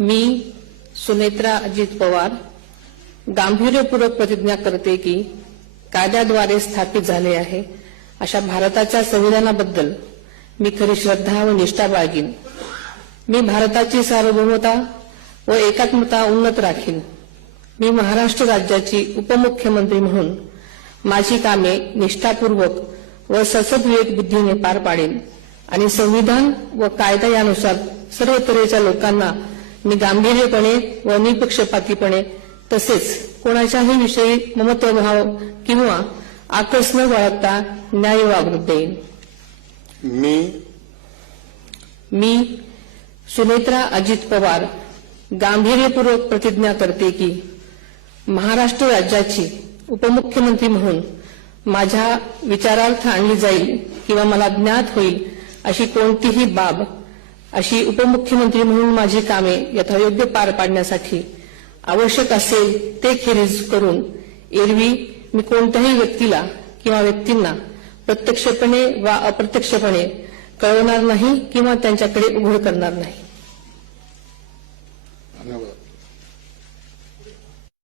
मी सुनेत्रा अजित पवार गांभीर्यपूर्वक प्रतिज्ञा करते की कायद्याद्वारे स्थापित झाले आहे अशा भारताच्या संविधानाबद्दल मी खरी श्रद्धा व निष्ठा बाळगीन। मी भारताची सार्वभौमता व एकात्मता उन्नत राखीन। मी महाराष्ट्र राज्याची उपमुख्यमंत्री म्हणून माझी कामे निष्ठापूर्वक व ससद्विवेक बुद्धीने पार पाडेन आणि संविधान व कायदा यानुसार सर्व तऱ्हेच्या लोकांना मी गांभीर्यपणे व निपक्षपातीपणे तसेच कोणाच्याही विषयी ममत्वभाव किंवा आकस न बाळगता न्याय्य वागणूक देईन। मी सुनेत्रा अजित पवार गांभीर्यपूर्वक प्रतिज्ञा करते की महाराष्ट्र राज्याची उपमुख्यमंत्री म्हणून माझ्या विचारार्थ आणली जाईल किंवा मला ज्ञात होईल अशी कोणतीही बाब अशी उपमुख्यमंत्री म्हणून माझी कामे यथायोग्य पार पाडण्यासाठी आवश्यक असेल ते खेरीज करून एरवी मी कोणत्याही व्यक्तीला किंवा व्यक्तींना प्रत्यक्षपणे वा अप्रत्यक्षपणे कळवणार नाही किंवा त्यांच्याकडे उघड करणार नाही।